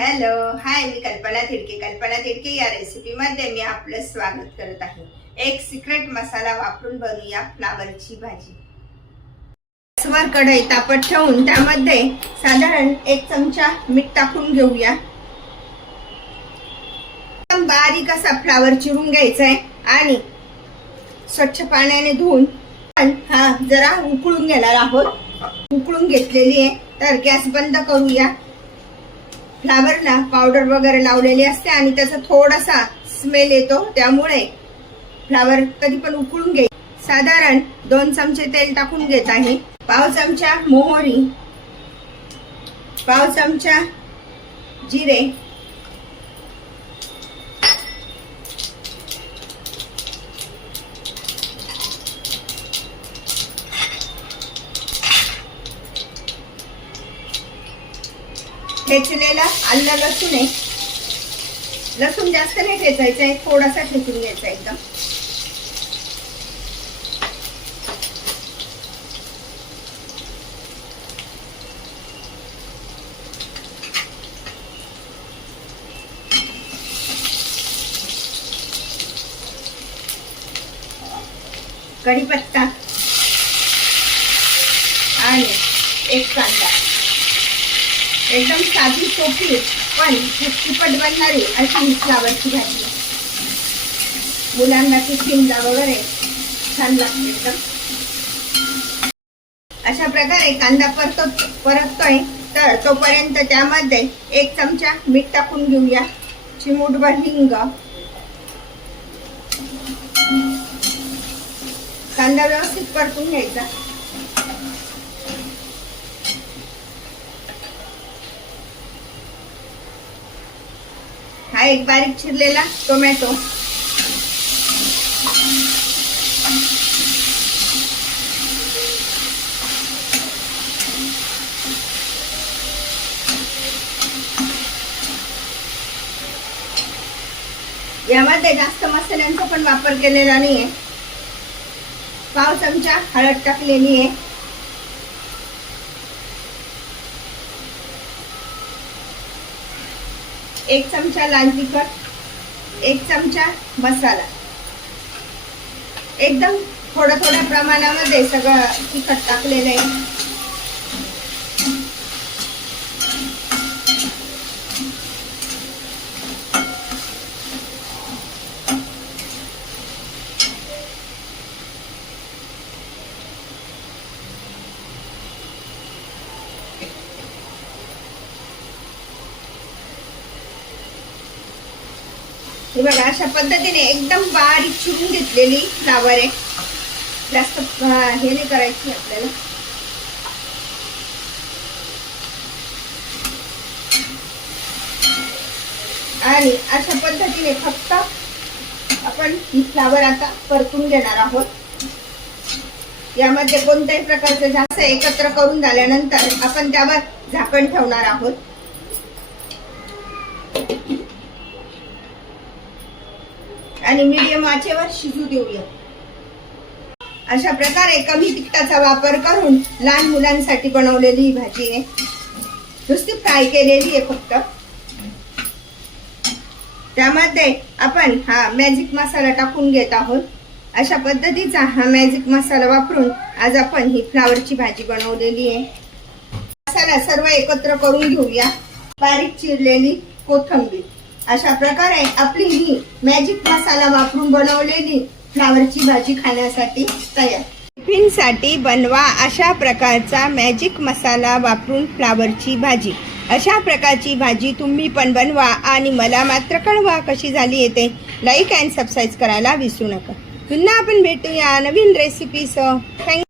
Hello hi मी कल्पना थिडके. कल्पना थिडके या रेसिपीमध्ये मी आपलं स्वागत करत आहे. एक सिक्रेट मसाला वापरून बनवूया फ्लावरची भाजी. गॅसवर कढई तापत ठेवून त्यामध्ये साधारण एक चमचा मीठ टाकून घेऊया. एकदम बारीक असा फ्लावर चिरून घ्यायचा आहे आणि स्वच्छ पाण्याने धुवून पण हा जरा उकळून घेणार आहोत. उकळून घेतलेली आहे. तर गॅस बंद करूया. फ्लावरला पावडर वगैरे लावलेली असते आणि त्याचा थोडासा स्मेल येतो. त्यामुळे फ्लावर कधी पण उकळून घे. साधारण दोन चमचे तेल टाकून घेत आहे. पाव चमचा मोहरी पाव चमचा जिरे ठेचलेला आलं लसूण आहे. लसूण जास्त नाही ठेचायचं आहे थोडासा ठेचून घ्यायचा एकदम. कढीपत्ता. आणि एक कांदा. एकदम साधी सोपी पण तिखट बनणारी अशी ही फ्लावरची भाजी. मुलांना टिफिनला वगैरे छान लागते एकदम. अशा प्रकारे कांदा परतो परततोय. तर तोपर्यंत त्यामध्ये एक चमचा मीठ टाकून घेऊया. चिमूटभर हिंग. कांदा व्यवस्थित परतून घ्यायचा. हा एक बारीक चिरलेला टोमॅटो. यामध्ये जास्त मसाल्यांचा पण वापर केलेला नाहीये. पाव चमचा हळद टाकलेली आहे. एक चमचा लाल तिखट एक चमचा मसाला. एकदम थोडं थोड्या प्रमाणामध्ये सगळं तिखट टाकलेलं आहे. हे बघा अशा पद्धतीने एकदम बारीक चिरून घेतलेली फ्लावर. आहे जास्त हे नाही करायची आपल्याला. आणि अशा पद्धतीने फक्त आपण ही फ्लावर आता परतून घेणार आहोत. यामध्ये कोणत्याही प्रकारचं जास्त एकत्र करून झाल्यानंतर आपण त्यावर झाकण ठेवणार आहोत. आणि मीडियम आचेवर शिजू देऊया. अशा प्रकारे कमी तिखटाचा वापर करून लहान मुलांसाठी बनवलेली ही भाजी आहे. नुसती फ्राय केलेली आहे फक्त. त्यामध्ये आपण हा मॅजिक मसाला टाकून घेत आहोत. अशा पद्धतीचा हा मॅजिक मसाला वापरून आज आपण ही फ्लावरची भाजी बनवलेली आहे. मसाला सर्व एकत्र करून घेऊया. बारीक चिरलेली कोथंबीर. अशा प्रकारे आपली ही मॅजिक मसाला वापरून बनवलेली फ्लावरची भाजी खाण्यासाठी तयार. टिफिनसाठी बनवा अशा प्रकारचा मॅजिक मसाला वापरून फ्लावरची भाजी. अशा प्रकारची भाजी तुम्ही पण बनवा आणि मला मात्र कळवा कशी झाली येते. लाईक अँड सबस्क्राईब करायला विसरू नका. पुन्हा आपण भेटूया नवीन रेसिपीसह थँक्यू